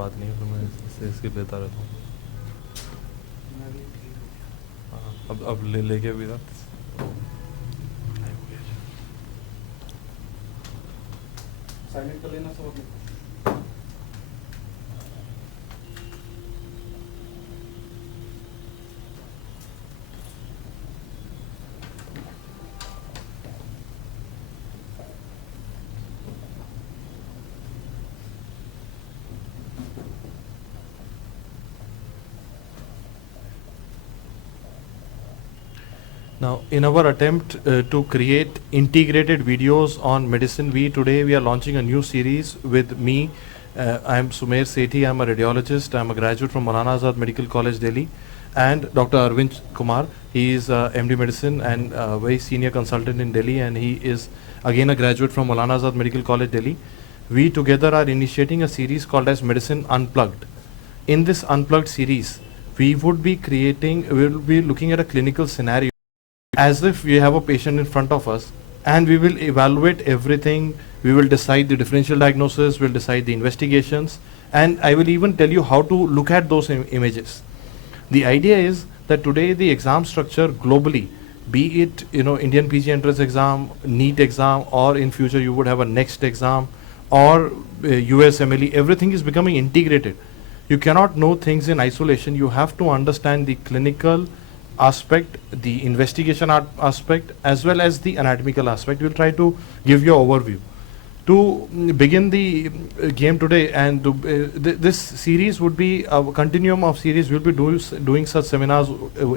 बात नहीं है, फिर मैं इससे स्किप लेता रहता हूँ। हाँ, अब लेके भी था। साइलेंट कर लेना सब अपने। Now, in our attempt to create integrated videos on medicine, today we are launching a new series with me. I am Sumer Sethi. I am a radiologist. I am a graduate from Maulana Azad Medical College, Delhi, and Dr. Arvind Kumar. He is MD Medicine and very senior consultant in Delhi, and he is again a graduate from Maulana Azad Medical College, Delhi. We together are initiating a series called as Medicine Unplugged. In this Unplugged series, we will be looking at a clinical scenario as if we have a patient in front of us, and we will evaluate everything. We will decide the differential diagnosis, we'll decide the investigations, and I will even tell you how to look at those images. The idea is that today the exam structure globally, be it Indian PG entrance exam, NEET exam, or in future you would have a next exam, or US MLE, everything is becoming integrated. You cannot know things in isolation. You have to understand the clinical aspect, the investigation aspect, as well as the anatomical aspect. We'll try to give you an overview. To begin the game today, and this series would be a continuum of series. We'll be doing such seminars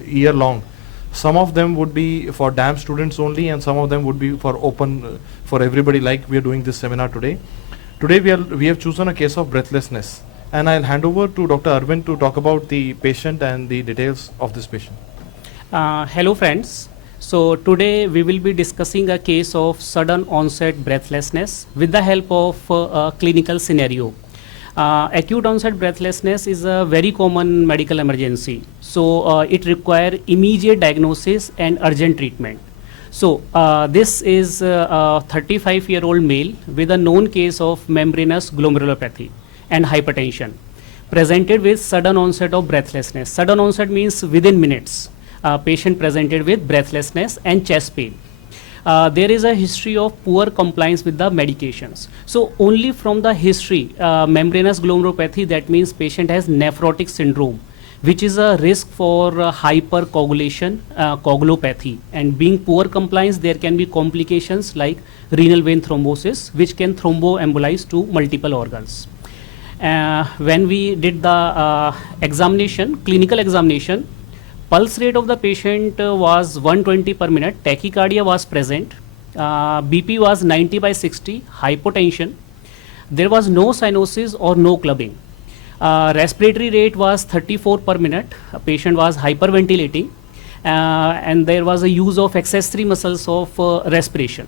year long. Some of them would be for DAM students only, and some of them would be for open for everybody, like we are doing this seminar today. Today we have chosen a case of breathlessness, and I'll hand over to Dr. Arvind to talk about the patient and the details of this patient. Hello friends. So today we will be discussing a case of sudden onset breathlessness with the help of a clinical scenario. Acute onset breathlessness is a very common medical emergency. So it requires immediate diagnosis and urgent treatment. So this is a 35-year-old male with a known case of membranous glomerulopathy and hypertension, presented with sudden onset of breathlessness. Sudden onset means within minutes. Patient presented with breathlessness and chest pain. There is a history of poor compliance with the medications. So only from the history, membranous glomerulopathy, that means patient has nephrotic syndrome, which is a risk for hypercoagulation, coagulopathy. And being poor compliance, there can be complications like renal vein thrombosis, which can thromboembolize to multiple organs. When we did the clinical examination, pulse rate of the patient was 120 per minute, tachycardia was present, BP was 90/60, hypotension. There was no cyanosis or no clubbing. Respiratory rate was 34 per minute, patient was hyperventilating, and there was a use of accessory muscles of respiration.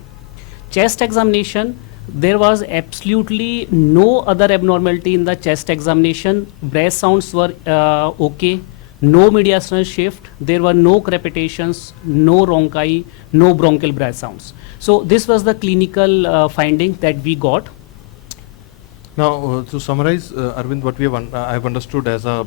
Chest examination, there was absolutely no other abnormality in the chest examination. Breath sounds were okay. No mediastinal shift, there were no crepitations, no rhonchi, no bronchial breath sounds. So this was the clinical finding that we got. Now, to summarize, Arvind, what we have I've understood as a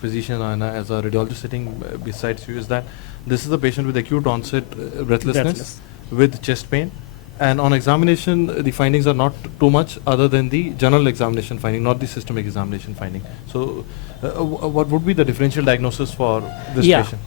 physician and as a radiologist sitting besides you is that this is a patient with acute onset breathlessness with chest pain. And on examination, the findings are not too much other than the general examination finding, not the systemic examination finding. So, what would be the differential diagnosis for this patient?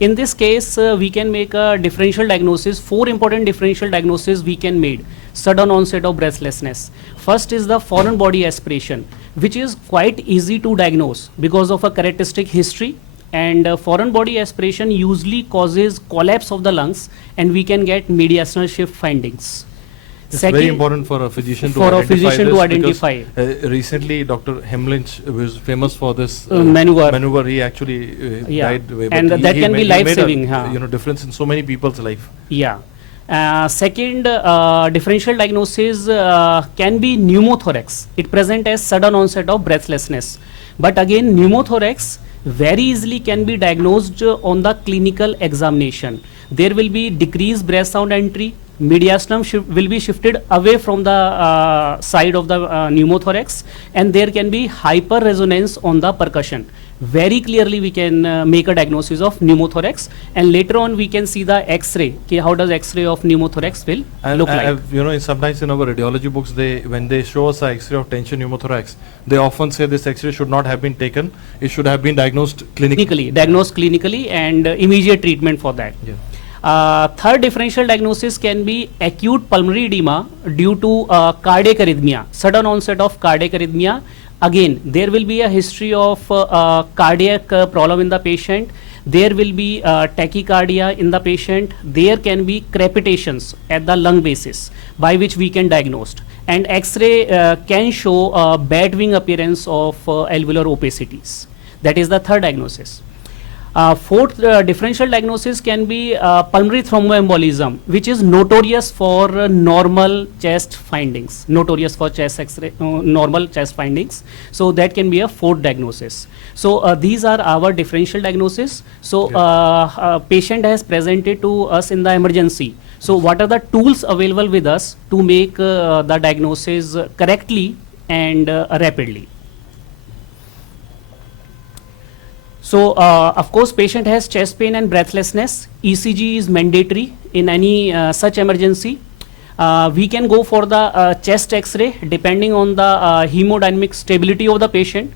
In this case, we can make a differential diagnosis. 4 important differential diagnoses we can make. Sudden onset of breathlessness. First is the foreign body aspiration, which is quite easy to diagnose because of a characteristic history. And foreign body aspiration usually causes collapse of the lungs, and we can get mediastinal shift findings. It's very important for a physician to identify. Recently, Dr. Hemlynch was famous for this maneuver. He actually died. And that can be life-saving. Difference in so many people's life. Yeah. Second, differential diagnosis can be pneumothorax. It presents as sudden onset of breathlessness. But again, pneumothorax very easily can be diagnosed on the clinical examination. There will be decreased breath sound entry, mediastinum will be shifted away from the side of the pneumothorax, and there can be hyperresonance on the percussion. Very clearly we can make a diagnosis of pneumothorax, and later on we can see the X-ray. Okay, how does X-ray of pneumothorax will look like? You know, sometimes in our radiology books, when they show us a X-ray of tension pneumothorax, they often say this X-ray should not have been taken. It should have been diagnosed clinically. Diagnosed clinically, and immediate treatment for that. Yeah. Third differential diagnosis can be acute pulmonary edema due to cardiac arrhythmia, sudden onset of cardiac arrhythmia. Again, there will be a history of cardiac problem in the patient. There will be tachycardia in the patient. There can be crepitations at the lung basis by which we can diagnose. And X-ray can show bad wing appearance of alveolar opacities. That is the third diagnosis. Fourth differential diagnosis can be pulmonary thromboembolism, which is notorious for normal chest findings, notorious for chest X-ray, normal chest findings. So that can be a fourth diagnosis. So these are our differential diagnosis. So patient has presented to us in the emergency. So what are the tools available with us to make the diagnosis correctly and rapidly? So, of course, patient has chest pain and breathlessness. ECG is mandatory in any such emergency. We can go for the chest X-ray depending on the hemodynamic stability of the patient.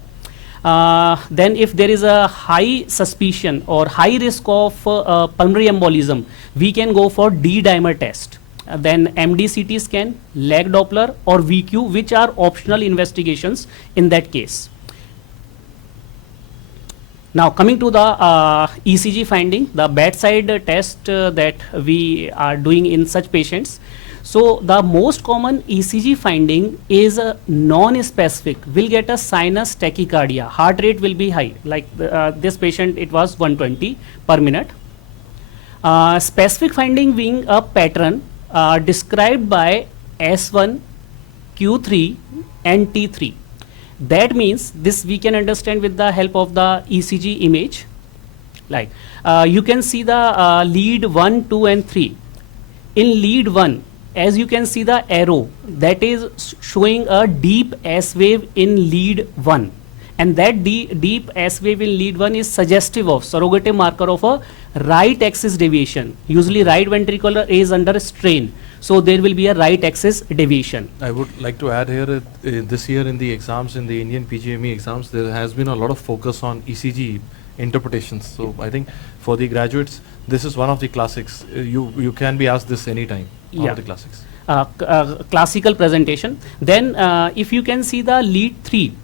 Then if there is a high suspicion or high risk of pulmonary embolism, we can go for D-dimer test. Then MD-CT scan, leg Doppler or VQ, which are optional investigations in that case. Now coming to the ECG finding, the bedside test that we are doing in such patients. So the most common ECG finding is non-specific. We'll get a sinus tachycardia. Heart rate will be high. Like this patient, it was 120 per minute. Specific finding being a pattern described by S1, Q3 and T3. That means this we can understand with the help of the ECG image. Like you can see the lead 1, 2 and 3. In lead 1, as you can see the arrow, that is showing a deep S wave in lead 1. And that deep S wave in lead 1 is suggestive of, surrogative marker of a right axis deviation. Usually right ventricular is under strain. So there will be a right axis deviation. I would like to add here, this year in the exams, in the Indian PGME exams, there has been a lot of focus on ECG interpretations. So I think for the graduates, this is one of the classics. You can be asked this anytime. One of the classics. Classical presentation. Then if you can see the lead 3.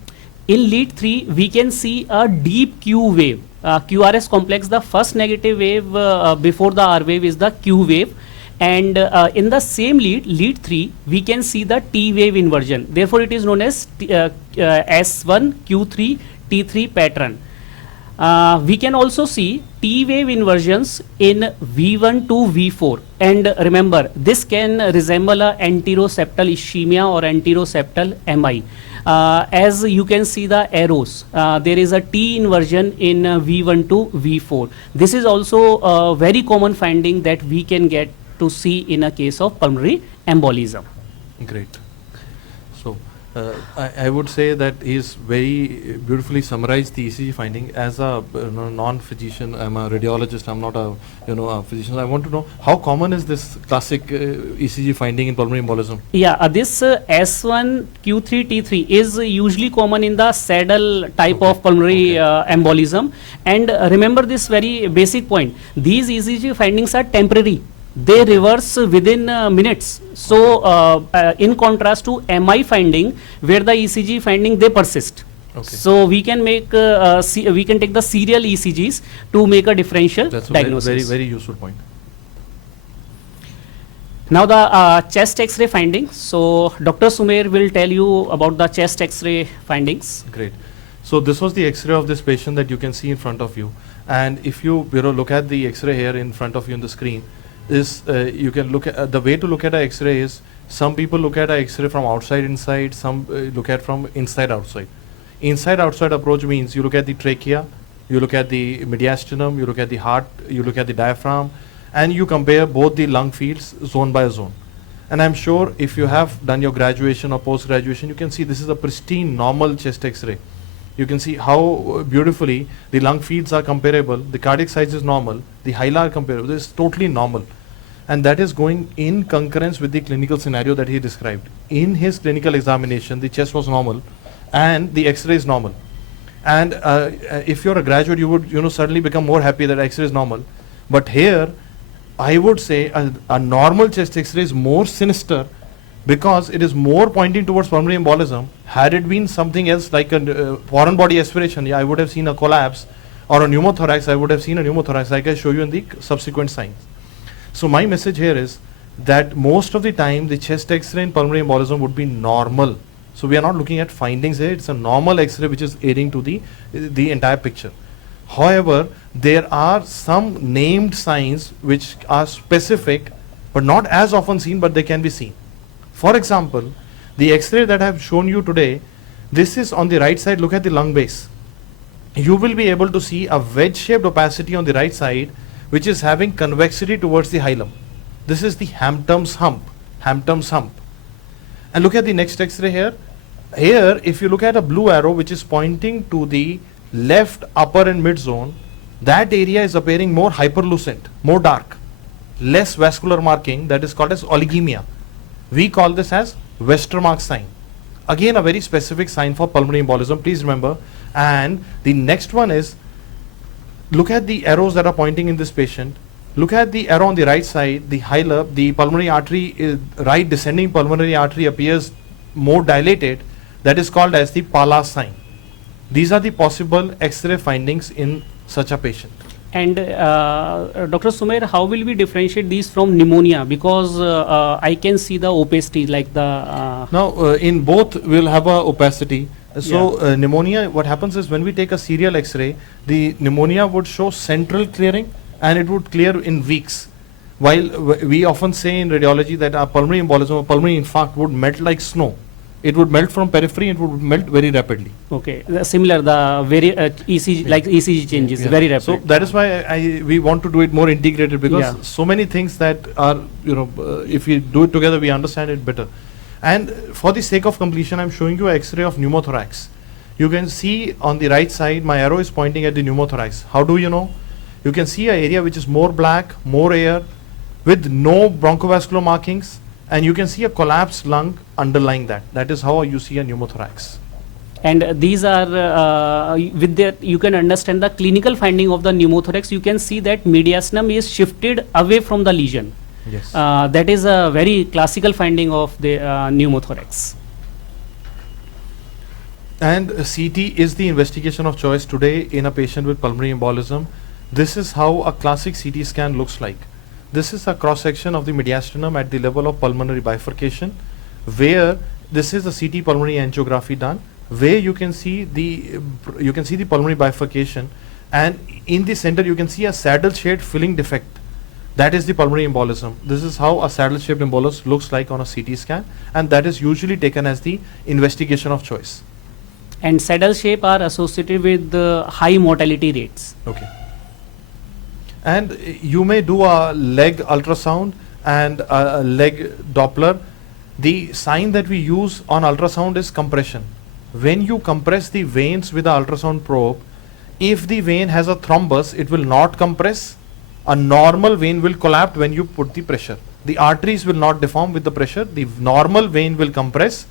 In lead 3, we can see a deep Q wave. QRS complex, the first negative wave before the R wave is the Q wave. And in the same lead 3, we can see the T wave inversion. Therefore, it is known as S1, Q3, T3 pattern. We can also see T wave inversions in V1 to V4. And remember, this can resemble a anteroseptal ischemia or anteroseptal MI. As you can see the arrows, there is a T inversion in V1 to V4. This is also a very common finding that we can get to see in a case of pulmonary embolism. Great. So I would say that he's very beautifully summarized the ECG finding. As a non-physician, I'm a radiologist, I'm not a a physician. I want to know how common is this classic ECG finding in pulmonary embolism? Yeah, this S1, Q3, T3 is usually common in the saddle type of pulmonary embolism. And remember this very basic point, these ECG findings are temporary. They reverse within minutes. So in contrast to MI finding, where the ECG finding they persist. So we can make we can take the serial ECGs to make a differential diagnosis. That's a very useful point. Now the chest X-ray findings. So Dr. Sumer will tell you about the chest X-ray findings. Great. So this was the X-ray of this patient that you can see in front of you. And if you look at the X-ray here in front of you on the screen, is you can look at the way to look at an X-ray is some people look at an X-ray from outside inside, some look at from inside outside. Inside outside approach means you look at the trachea, you look at the mediastinum, you look at the heart, you look at the diaphragm, and you compare both the lung fields zone by zone. And I'm sure if you have done your graduation or post-graduation, you can see this is a pristine normal chest X-ray. You can see how beautifully the lung fields are comparable, the cardiac size is normal, the hilar are comparable, this is totally normal. And that is going in concurrence with the clinical scenario that he described. In his clinical examination, the chest was normal and the X-ray is normal. And if you're a graduate, you would suddenly become more happy that X-ray is normal. But here, I would say a normal chest X-ray is more sinister because it is more pointing towards pulmonary embolism. Had it been something else like a foreign body aspiration, yeah, I would have seen a collapse, or a pneumothorax, I would have seen a pneumothorax, like I show you in the subsequent signs. So my message here is that most of the time the chest X-ray in pulmonary embolism would be normal. So we are not looking at findings here, it's a normal X-ray which is aiding to the entire picture. However, there are some named signs which are specific but not as often seen, but they can be seen. For example, the X-ray that I have shown you today, this is on the right side, look at the lung base. You will be able to see a wedge-shaped opacity on the right side which is having convexity towards the hilum. This is the Hampton's hump. And look at the next X-ray here. Here, if you look at a blue arrow which is pointing to the left upper and mid zone, that area is appearing more hyperlucent, more dark, less vascular marking, that is called as oligemia. We call this as Westermarck sign. Again, a very specific sign for pulmonary embolism, please remember. And the next one is, look at the arrows that are pointing in this patient. Look at the arrow on the right side, the hilar, the pulmonary artery, right descending pulmonary artery appears more dilated. That is called as the Palas sign. These are the possible X-ray findings in such a patient. And Dr. Sumer, how will we differentiate these from pneumonia? Because I can see the opacity like the... Now, in both we'll have a opacity. So pneumonia, what happens is when we take a serial X-ray, the pneumonia would show central clearing and it would clear in weeks. While we often say in radiology that a pulmonary embolism or pulmonary infarct would melt like snow. It would melt from periphery and it would melt very rapidly. Okay, similar, the very ECG, like ECG changes very rapid. So that is why we want to do it more integrated, because so many things that are, if we do it together, we understand it better. And for the sake of completion, I'm showing you an X-ray of pneumothorax. You can see on the right side, my arrow is pointing at the pneumothorax. How do you know? You can see an area which is more black, more air, with no bronchovascular markings, and you can see a collapsed lung underlying that. That is how you see a pneumothorax. And these are, with that, you can understand the clinical finding of the pneumothorax. You can see that mediastinum is shifted away from the lesion. Yes. That is a very classical finding of the pneumothorax. And CT is the investigation of choice today in a patient with pulmonary embolism. This is how a classic CT scan looks like. This is a cross section of the mediastinum at the level of pulmonary bifurcation, where this is a CT pulmonary angiography done, where you can see the pulmonary bifurcation, and in the center you can see a saddle shaped filling defect. That is the pulmonary embolism. This is how a saddle shaped embolus looks like on a CT scan, and that is usually taken as the investigation of choice. And saddle shape are associated with high mortality rates. Okay. And you may do a leg ultrasound and a leg Doppler. The sign that we use on ultrasound is compression. When you compress the veins with an ultrasound probe, if the vein has a thrombus, it will not compress. A normal vein will collapse when you put the pressure. The arteries will not deform with the pressure. The normal vein will compress.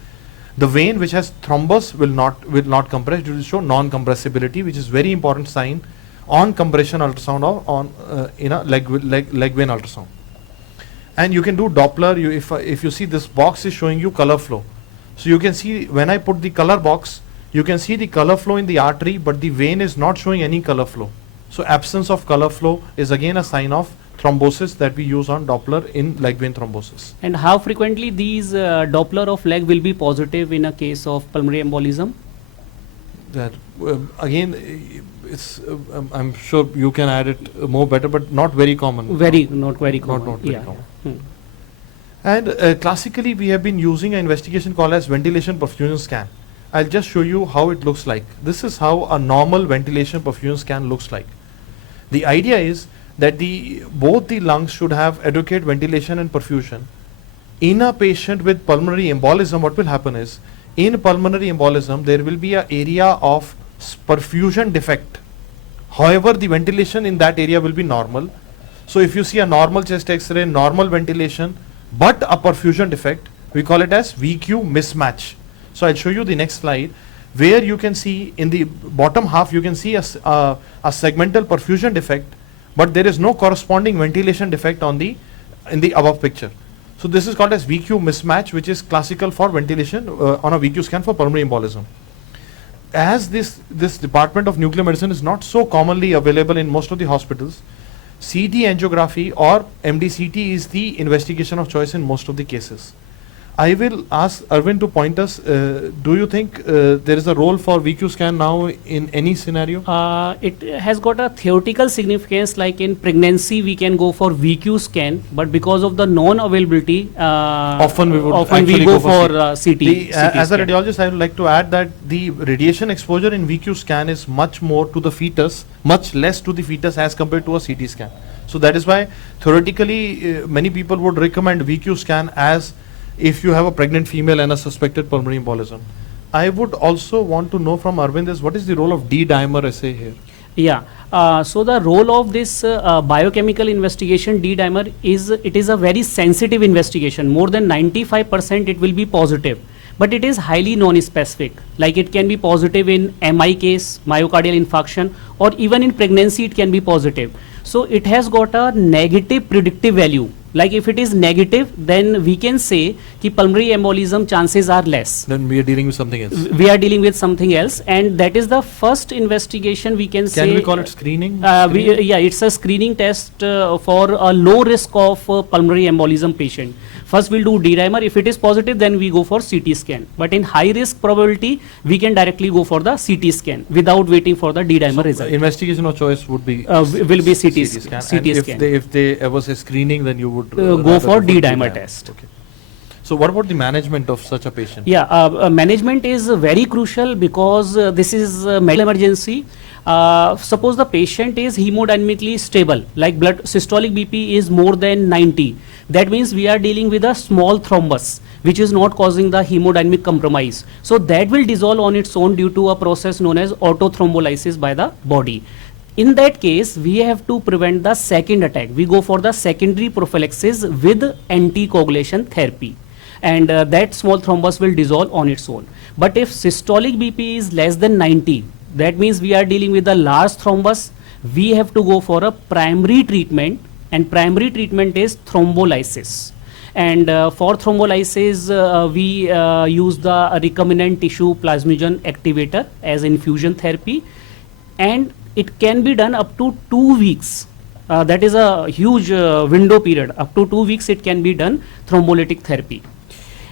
The vein which has thrombus will not compress. It will show non-compressibility, which is very important sign on compression ultrasound or on in a leg vein ultrasound. And you can do Doppler. If you see, this box is showing you color flow. So you can see when I put the color box, you can see the color flow in the artery, but the vein is not showing any color flow. So absence of color flow is again a sign of thrombosis that we use on Doppler in leg vein thrombosis. And how frequently these Doppler of leg will be positive in a case of pulmonary embolism? That again, it's I'm sure you can add it more better, but not very common. Not very common. Not very common. Hmm. And classically, we have been using an investigation called as ventilation perfusion scan. I'll just show you how it looks like. This is how a normal ventilation perfusion scan looks like. The idea is that both the lungs should have adequate ventilation and perfusion. In a patient with pulmonary embolism, what will happen is, in pulmonary embolism, there will be an area of perfusion defect. However, the ventilation in that area will be normal. So if you see a normal chest X-ray, normal ventilation, but a perfusion defect, we call it as VQ mismatch. So I'll show you the next slide, where you can see in the bottom half, you can see a segmental perfusion defect, but there is no corresponding ventilation defect in the above picture. So this is called as VQ mismatch, which is classical for ventilation on a VQ scan for pulmonary embolism. As this department of nuclear medicine is not so commonly available in most of the hospitals, CT angiography or MDCT is the investigation of choice in most of the cases. I will ask Arvind to point us, do you think there is a role for VQ scan now in any scenario? It has got a theoretical significance, like in pregnancy we can go for VQ scan, but because of the non-availability, often we go for CT. As a scan. radiologist, I would like to add that the radiation exposure in VQ scan is much more to the fetus, much less to the fetus as compared to a CT scan. So that is why theoretically many people would recommend VQ scan as if you have a pregnant female and a suspected pulmonary embolism. I would also want to know from Arvind is, what is the role of D-dimer assay here? Yeah, so the role of this biochemical investigation D-dimer is, it is a very sensitive investigation. More than 95% it will be positive, but it is highly non-specific. Like it can be positive in MI case, myocardial infarction, or even in pregnancy it can be positive. So it has got a negative predictive value. Like if it is negative, then we can say कि pulmonary embolism chances are less. Then we are dealing with something else. We are dealing with something else, and that is the first investigation we can say. Can we call it screening? Yeah, it's a screening test for a low risk of pulmonary embolism patient. First we'll do D-dimer. If it is positive, then we go for CT scan. But in high risk probability, we can directly go for the CT scan without waiting for the D-dimer result. Investigation of choice would be will be CT scan. CT and scan. If they ever say screening, then you would go for D-dimer test. Okay. So what about the management of such a patient? Yeah, management is very crucial because this is medical emergency. Suppose the patient is hemodynamically stable, like blood systolic BP is more than 90. That means we are dealing with a small thrombus, which is not causing the hemodynamic compromise. So that will dissolve on its own due to a process known as autothrombolysis by the body. In that case, we have to prevent the second attack. We go for the secondary prophylaxis with anticoagulation therapy. And that small thrombus will dissolve on its own. But if systolic BP is less than 90, that means we are dealing with a large thrombus. We have to go for a primary treatment, and primary treatment is thrombolysis. And for thrombolysis, we use the recombinant tissue plasminogen activator as infusion therapy, and it can be done up to 2 weeks. That is a huge window period. Up to 2 weeks it can be done thrombolytic therapy.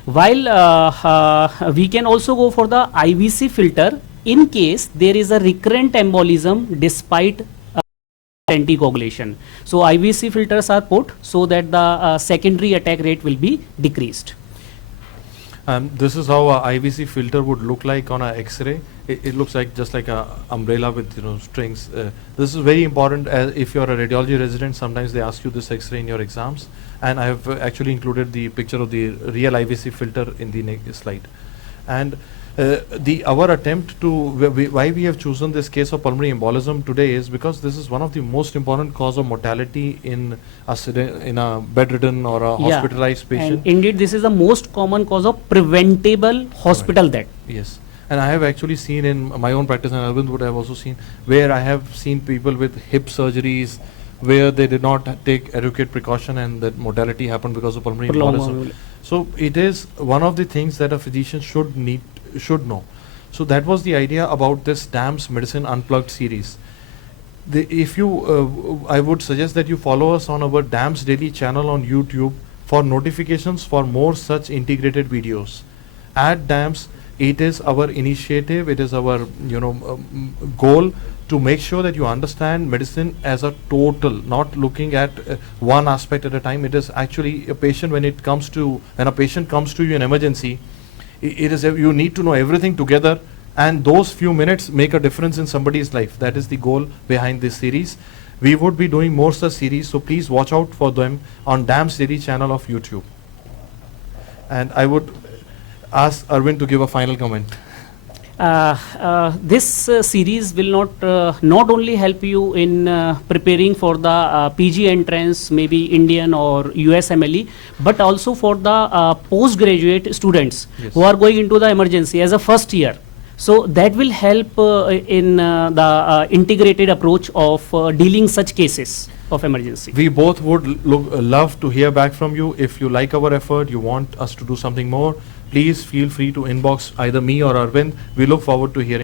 While we can also go for the IVC filter in case there is a recurrent embolism despite anticoagulation. So IVC filters are put so that the secondary attack rate will be decreased. This is how a IVC filter would look like on an X-ray. It looks like just like a umbrella with strings. This is very important. If you are a radiology resident, sometimes they ask you this X-ray in your exams, and I have actually included the picture of the real IVC filter in the next slide. And our attempt to why we have chosen this case of pulmonary embolism today is because this is one of the most important cause of mortality in a bedridden or a hospitalized patient. And indeed, this is the most common cause of preventable hospital death. Yes. And I have actually seen in my own practice, and Arvind would have also seen, where I have seen people with hip surgeries where they did not take adequate precaution and that mortality happened because of pulmonary embolism. So it is one of the things that a physician should know. So that was the idea about this DAMS Medicine Unplugged series. I would suggest that you follow us on our DAMS Daily channel on YouTube for notifications for more such integrated videos. At DAMS, it is our initiative, it is our goal to make sure that you understand medicine as a total, not looking at one aspect at a time. It is actually a patient when a patient comes to you in emergency, you need to know everything together, and those few minutes make a difference in somebody's life. That is the goal behind this series. We would be doing more such series, so please watch out for them on Damn City channel of YouTube. And I would ask Arvind to give a final comment. This series will not only help you in preparing for the PG entrance, maybe Indian or USMLE, but also for the postgraduate students Yes. who are going into the emergency as a first year. So that will help in the integrated approach of dealing such cases of emergency. We both would love to hear back from you. If you like our effort, you want us to do something more, please feel free to inbox either me or Arvind. We look forward to hearing.